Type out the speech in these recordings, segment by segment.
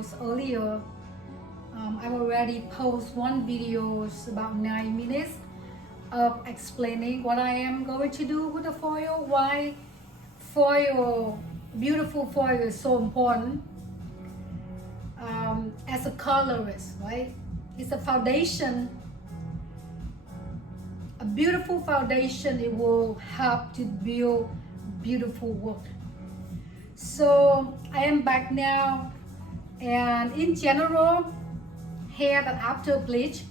videos earlier. I already post one videos about 9 minutes of explaining what I am going to do with the foil, why foil, beautiful foil is so important as a colorist, right? It's a foundation, a beautiful foundation. It will help to build beautiful work. So I am back now, and in general, hair that after bleach,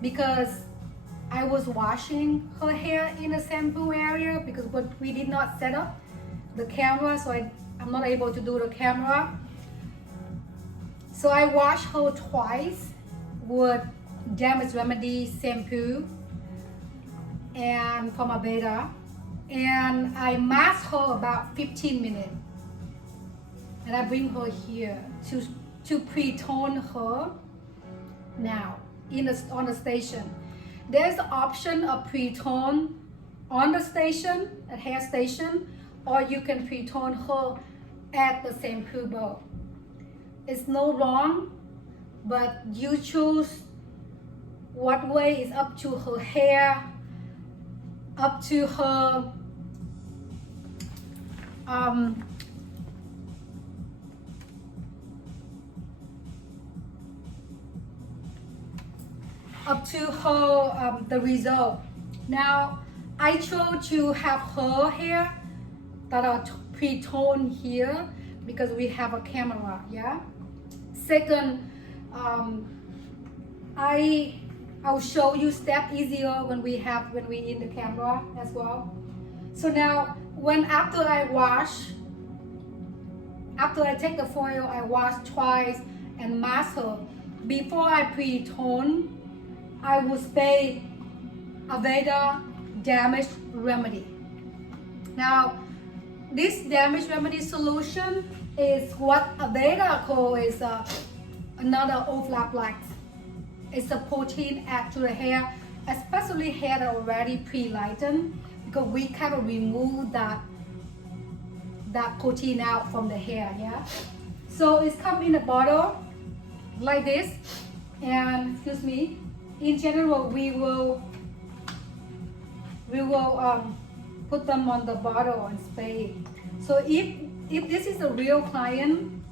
because I was washing her hair in the shampoo area because we did not set up the camera, so I'm not able to do the camera. So I washed her twice with Damage Remedy shampoo and from Aveda, and I masked her about 15 minutes, and I bring her here to pre-tone her now on the station. There's the option of pre-tone on the station, at hair station, or you can pre-tone her at the shampoo bowl. It's no wrong, but you choose what way is up to her hair, up to her the result. Now I chose to have her hair that are pre-toned here because we have a camera, yeah. Second, I'll show you step easier when we in the camera as well. So now after I take the foil, I wash twice and mask her. Before I pre-tone, I will spray Aveda Damage Remedy. Now, this Damage Remedy solution is what Aveda calls another overlap light. It's a protein add to the hair, especially hair that already pre-lightened, because we kind of remove that protein out from the hair, yeah. So it's come in a bottle like this, and excuse me. In general, we will put them on the bottle and spray. So if this is a real client,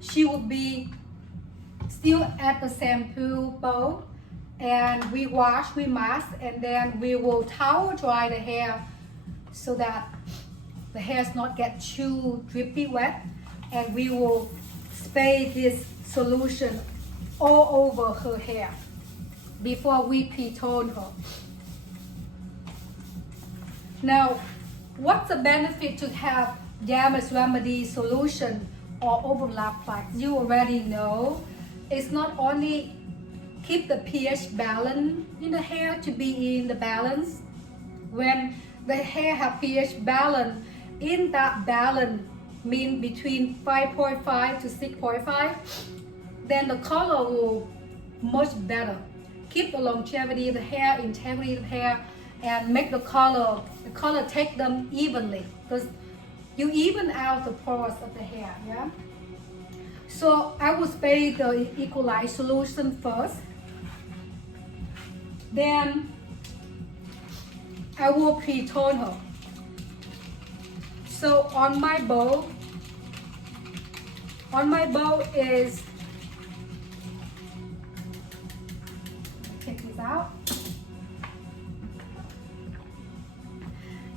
she would be still at the shampoo bowl, and we wash, we mask, and then we will towel dry the hair so that the hair does not get too drippy wet, and we will spray this solution all over her hair before we pre-tone her. Now, what's the benefit to have Damage Remedy solution or overlap plaques? You already know. It's not only keep the pH balance in the hair to be in the balance. When the hair have pH balance, in that balance mean between 5.5 to 6.5, then the color will much better. Keep the longevity of the hair, integrity of the hair, and make the color take them evenly, because you even out the pores of the hair, yeah. So I will spray the Equalize solution first, then I will pre-tone her. So on my bowl is, take this out.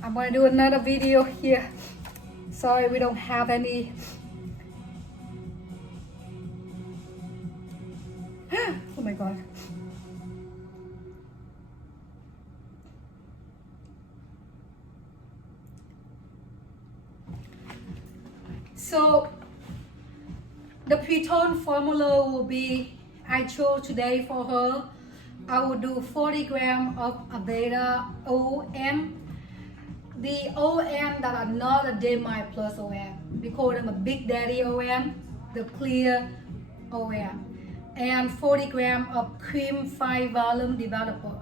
I'm gonna do another video here. Sorry, we don't have any. Oh my God. So the pre-tone formula will be, I chose today for her, I will do 40 grams of Aveda OM. The OM that are not a Day-Mite Plus OM. We call them a Big Daddy OM, the clear OM. And 40 grams of cream 5 volume developer.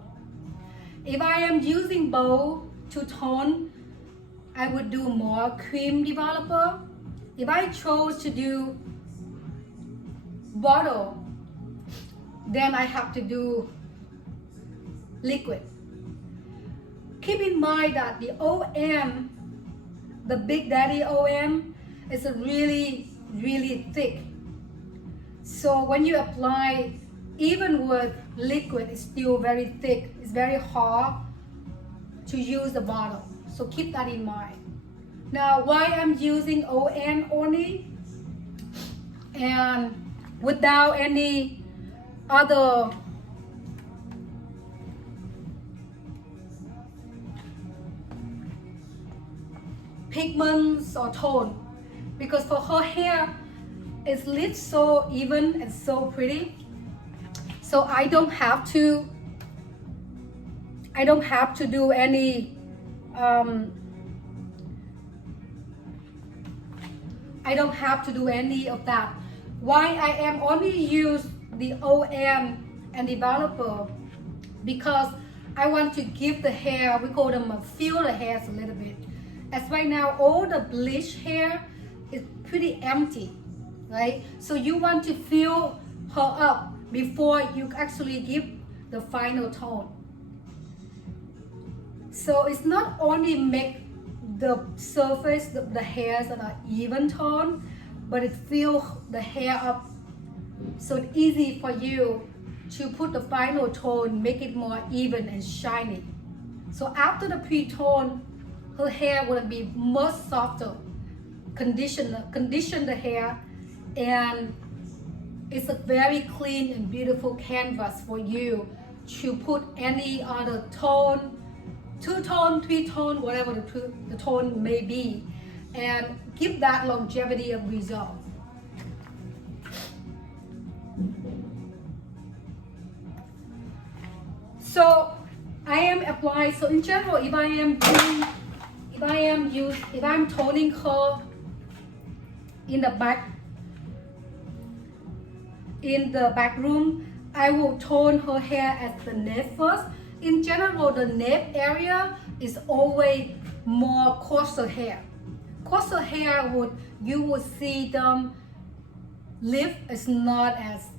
If I am using bowl to tone, I would do more cream developer. If I chose to do bottle, then I have to do liquid. Keep in mind that the OM, the Big Daddy OM, is a really, really thick. So when you apply, even with liquid, it's still very thick. It's very hard to use the bottle. So keep that in mind. Now, why I'm using OM only and without any other pigments or tone, because for her hair it's lit so even and so pretty, so I don't have to do any I don't have to do any of that. Why I am only use the OM and developer, because I want to give the hair, we call them feel the hairs a little bit. As right now, all the bleach hair is pretty empty, right? So you want to fill her up before you actually give the final tone. So it's not only make the surface, the hairs that are even tone, but it fills the hair up. So it's easy for you to put the final tone, make it more even and shiny. So after the pre-tone, her hair will be much softer. Condition the hair, and it's a very clean and beautiful canvas for you to put any other tone, 2-tone, 3-tone, whatever the tone may be, and give that longevity of result. So I am applying. So in general, if I'm toning her in the back room, I will tone her hair at the nape first. In general, the nape area is always more coarser hair. Coarser hair you would see them lift is not as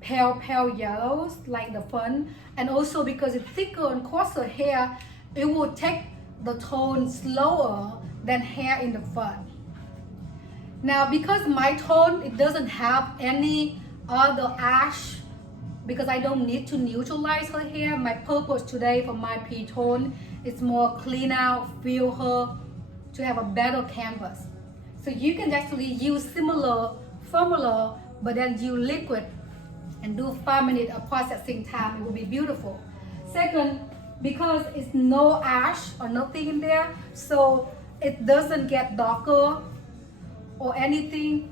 pale yellows like the front, and also because it's thicker and coarser hair, it will take the tone slower than hair in the front. Now, because my tone, it doesn't have any other ash, because I don't need to neutralize her hair. My purpose today for my pre-tone is more clean out, fill her, to have a better canvas. So you can actually use similar formula, but then use liquid and do 5 minutes of processing time. It will be beautiful. Second, because it's no ash or nothing in there, so it doesn't get darker or anything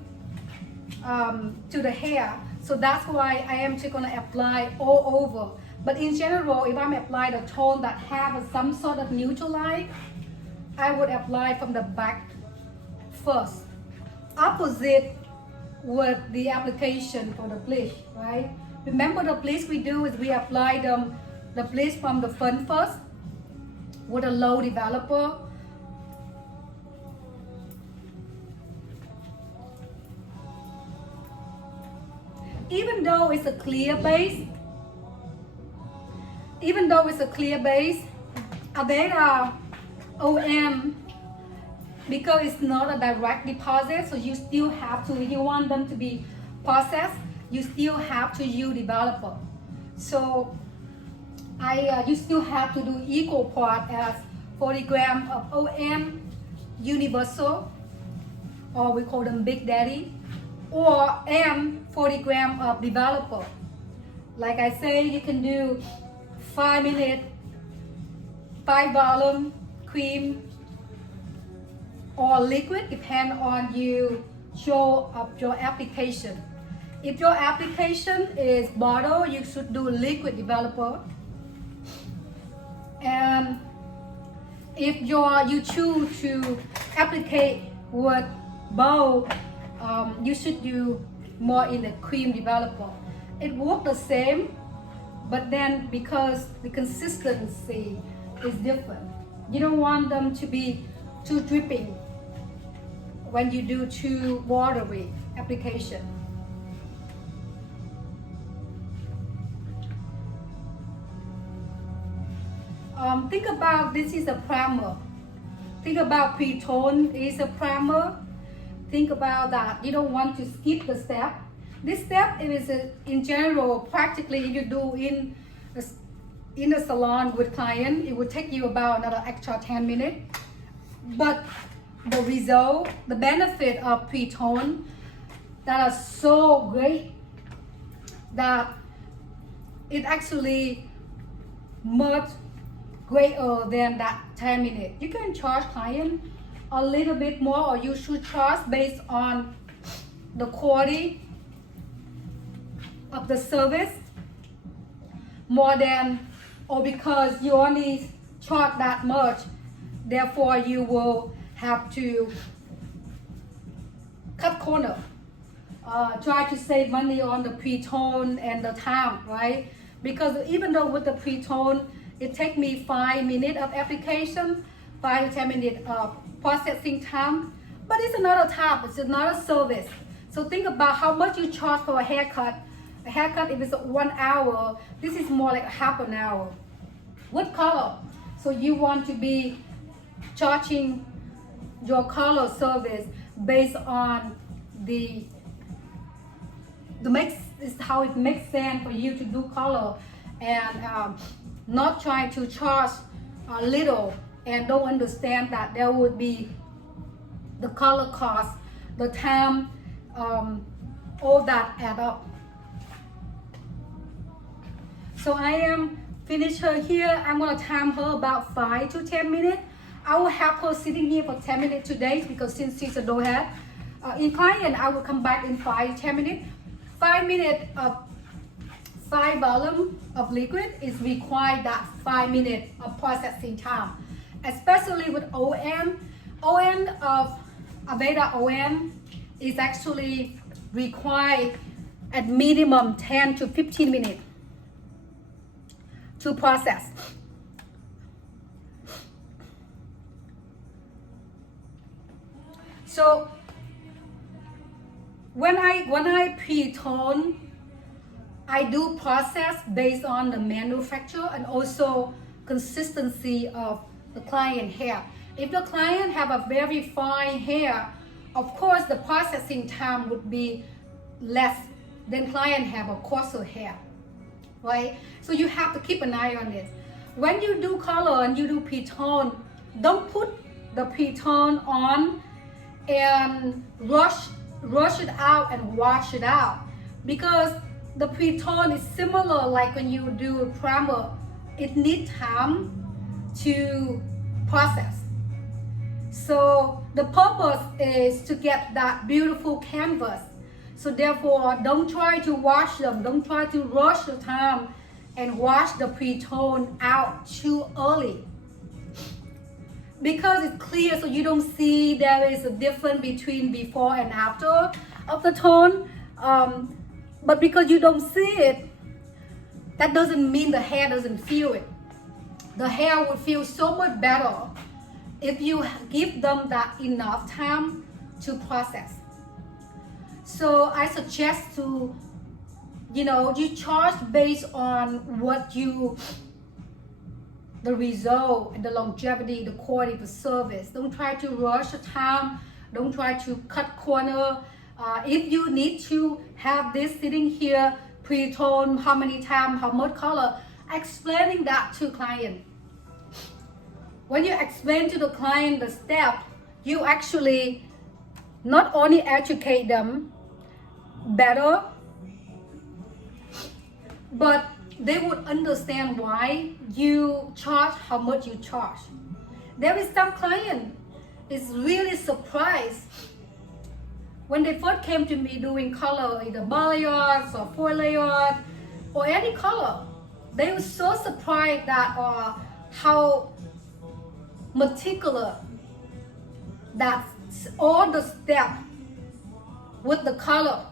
to the hair. So that's why I am just gonna apply all over. But in general, if I'm applying a tone that have some sort of neutralize, I would apply from the back first. Opposite with the application for the bleach, right? Remember the bleach we do is we apply the bleach from the front first with a low developer. Even though it's a clear base, Aveda OM, because it's not a direct deposit, so you still have to, if you want them to be processed, you still have to use developer. So you still have to do equal part as 40 grams of OM universal, or we call them Big Daddy, or 40 grams of developer. Like I say, you can do 5 minutes, 5 volume, cream, or liquid, depend on your application. If your application is bottle, you should do liquid developer. And if you choose to applicate with bowl, you should do more in the cream developer. It works the same, but then because the consistency is different, you don't want them to be too dripping when you do too watery application. think about this is a primer. Think about pre-tone is a primer. Think about that. You don't want to skip the step. This step is in general, practically if you do in a salon with client, it would take you about another extra 10 minutes. But the result, the benefit of pre-tone that are so great that it actually much greater than that 10 minutes. You can charge client a little bit more, or you should charge based on the quality of the service more than, or because you only charge that much, therefore you will have to cut corner. Try to save money on the pre-tone and the time, right? Because even though with the pre-tone, it takes me 5 minutes of application, 5 to 10 minutes of processing time, but it's another time, it's another service. So think about how much you charge for a haircut. A haircut, if it's 1 hour, this is more like half an hour. What color? So you want to be charging your color service based on the makes is how it makes sense for you to do color, and not try to charge a little and don't understand that there would be the color cost, the time, all that add up. So I am finished her here. I'm gonna time her about 5 to 10 minutes. I will have her sitting here for 10 minutes today because since she's a doorhead. In client, I will come back in 5 to 10 minutes. 5 minutes of 5 volume of liquid is required that 5 minutes of processing time. Especially with ON. ON of Aveda ON is actually required at minimum 10 to 15 minutes to process. So when I pre-tone, I do process based on the manufacturer and also consistency of the client hair. If the client have a very fine hair, of course the processing time would be less than client have a coarser hair, right? So you have to keep an eye on this. When you do color and you do pre-tone, don't put the pre-tone on and rush it out and wash it out, because the pre-tone is similar like when you do a primer. It needs time to process. So the purpose is to get that beautiful canvas. So therefore, don't try to wash them. Don't try to rush the time and wash the pre-tone out too early, because it's clear, so you don't see there is a difference between before and after of the tone. But because you don't see it, that doesn't mean the hair doesn't feel it. The hair will feel so much better if you give them that enough time to process. So I suggest to, you charge based on what you, the result and the longevity, the quality of the service. Don't try to rush the time. Don't try to cut corner. If you need to have this sitting here, pre-tone, how many times, how much color, explaining that to client. When you explain to the client the step, you actually not only educate them better, but they would understand why you charge how much you charge. There is some client is really surprised when they first came to me doing color, either balayage or 4 layers or any color. They were so surprised that how meticulous that all the steps with the color.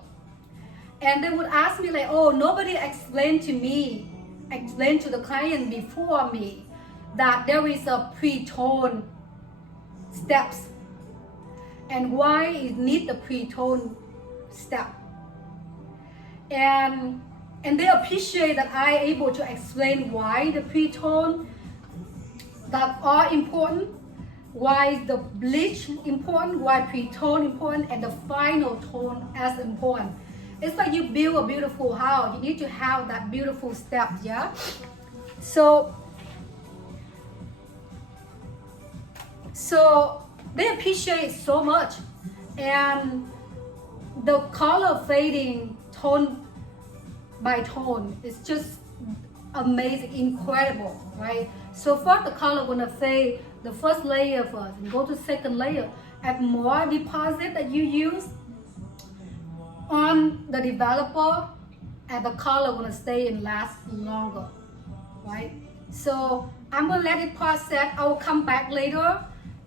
And they would ask me like, oh, nobody explained to the client before me that there is a pre-tone steps and why it need the pre-tone step. And they appreciate that I able to explain why the pre-tone that are important, why the bleach important, why pre-tone important, and the final tone as important. It's like you build a beautiful house. You need to have that beautiful step, yeah? So they appreciate it so much. And the color fading tone by tone is just amazing, incredible, right? So first the color gonna fade the first layer first and go to second layer. Add more deposit that you use on the developer, and the color gonna stay and last longer, right? So I'm gonna let it process. I will come back later,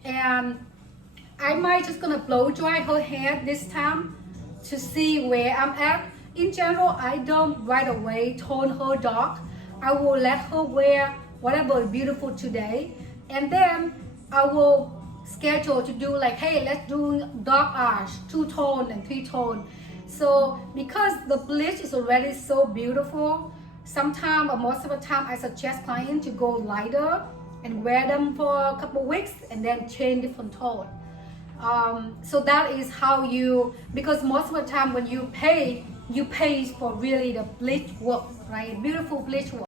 and I might just gonna blow dry her hair this time to see where I'm at. In general, I don't right away tone her dark. I will let her wear whatever is beautiful today, and then I will schedule to do like, hey, let's do dark ash, 2-tone and 3-tone. So because the bleach is already so beautiful, sometimes or most of the time I suggest clients to go lighter and wear them for a couple weeks and then change different tone. So that is how you, because most of the time when you pay for really the bleach work, right? Beautiful bleach work.